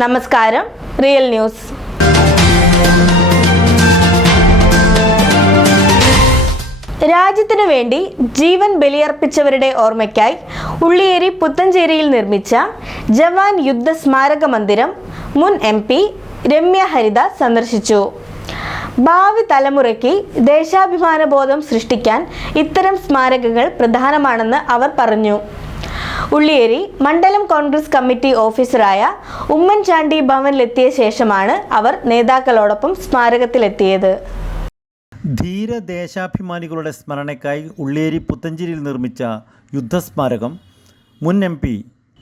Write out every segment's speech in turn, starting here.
നമസ്കാരം. Real news. രാജ്യത്തിനു വേണ്ടി ജീവൻ ബലിയർപ്പിച്ചവരുടെ ഓർമ്മയ്ക്കായി ഉള്ളിയേരി പുത്തഞ്ചേരിയിൽ നിർമ്മിച്ച ജവാൻ യുദ്ധ സ്മാരക മന്ദിരം മുൻ എം പി രമ്യ ഹരിദാസ് സന്ദർശിച്ചു. ഭാവി തലമുറയ്ക്ക് ദേശാഭിമാന ബോധം സൃഷ്ടിക്കാൻ ഇത്തരം സ്മാരകങ്ങൾ പ്രധാനമാണെന്ന് അവർ പറഞ്ഞു. ഉള്ളിയേരി മണ്ഡലം കോൺഗ്രസ് കമ്മിറ്റി ഓഫീസറായ ഉമ്മൻചാണ്ടി ഭവനിലെത്തിയ ശേഷമാണ് അവർ നേതാക്കളോടൊപ്പം സ്മാരകത്തിലെത്തിയത്. ധീര ദേശാഭിമാനികളുടെ സ്മരണയ്ക്കായി ഉള്ളേരി പുത്തഞ്ചേരിയിൽ നിർമ്മിച്ച യുദ്ധസ്മാരകം മുൻ എം പി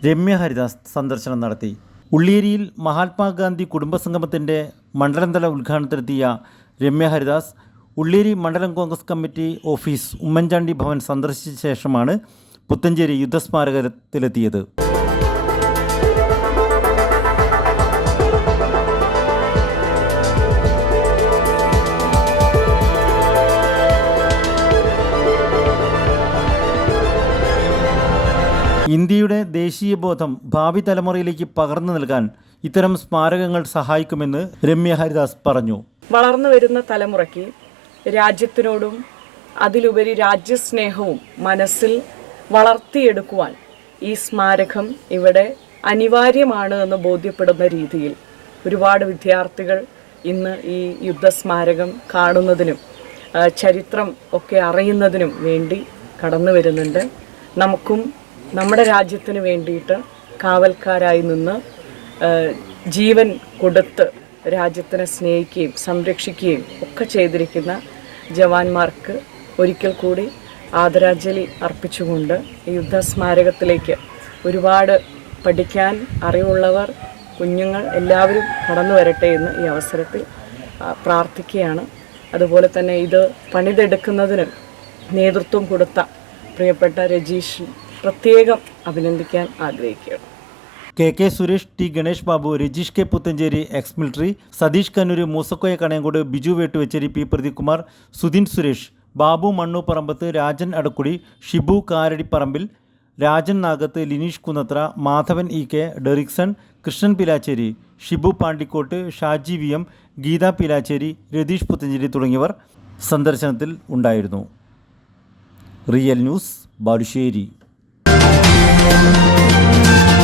രമ്യ ഹരിദാസ് സന്ദർശനം നടത്തി. ഉള്ളേരിയിൽ മഹാത്മാഗാന്ധി കുടുംബസംഗമത്തിന്റെ മണ്ഡലംതല ഉദ്ഘാടനത്തിനെത്തിയ രമ്യ ഹരിദാസ് ഉള്ളേരി മണ്ഡലം Congress committee office Oommen Chandy Bhavan സന്ദർശിച്ച ശേഷമാണ് പുത്തഞ്ചേരി യുദ്ധസ്മാരകത്തിലെത്തിയത്. ഇന്ത്യയുടെ ദേശീയബോധം ഭാവി തലമുറയിലേക്ക് പകർന്നു നൽകാൻ ഇത്തരം സ്മാരകങ്ങൾ സഹായിക്കുമെന്ന് രമ്യ ഹരിദാസ് പറഞ്ഞു. വളർന്നു വരുന്ന തലമുറയ്ക്ക് രാജ്യത്തിനോടും അതിലുപരി രാജ്യസ്നേഹവും മനസ്സിൽ വളർത്തിയെടുക്കുവാൻ ഈ സ്മാരകം ഇവിടെ അനിവാര്യമാണ് എന്ന് ബോധ്യപ്പെടുന്ന രീതിയിൽ ഒരുപാട് വിദ്യാർത്ഥികൾ ഇന്ന് ഈ യുദ്ധസ്മാരകം കാണുന്നതിനും ചരിത്രം ഒക്കെ അറിയുന്നതിനും വേണ്ടി കടന്നു വരുന്നുണ്ട് നമുക്കും നമ്മുടെ രാജ്യത്തിന് വേണ്ടിയിട്ട് കാവൽക്കാരായി നിന്ന് ജീവൻ കൊടുത്ത് രാജ്യത്തിനെ സ്നേഹിക്കുകയും സംരക്ഷിക്കുകയും ഒക്കെ ചെയ്തിരിക്കുന്ന ജവാന്മാർക്ക് ഒരിക്കൽ കൂടി ആദരാഞ്ജലി അർപ്പിച്ചുകൊണ്ട് ഈ യുദ്ധസ്മാരകത്തിലേക്ക് ഒരുപാട് പഠിക്കാൻ അറിവുള്ളവർ കുഞ്ഞുങ്ങൾ എല്ലാവരും കടന്നു വരട്ടെ എന്ന് ഈ അവസരത്തിൽ പ്രാർത്ഥിക്കുകയാണ്. അതുപോലെ തന്നെ ഇത് പണിതെടുക്കുന്നതിന് നേതൃത്വം കൊടുത്ത പ്രിയപ്പെട്ട രജീഷ് പ്രത്യേകം അഭിനന്ദിക്കാൻ ആഗ്രഹിക്കുകയാണ്. K K Suresh T Ganesh Babu Rajeesh K Puthanchery ex military Satheesh Kannur Moosakoya Kanayankode Biju Vettuvechery P Pradeepkumar Sudhin Suresh Babu Mannuparambath Rajan Adakkudi Shibu Karadiparambil Rajan Nagath Lineesh Kunnathra Madhavan E K Derickson Krishnan Pilachery Shibu Pandikkot Shaji V M Geetha Pilachery Ratheesh Puthanchery തുടങ്ങിയവർ സന്ദർശനത്തിൽ ഉണ്ടായിരുന്നു. Real news Balussery. Música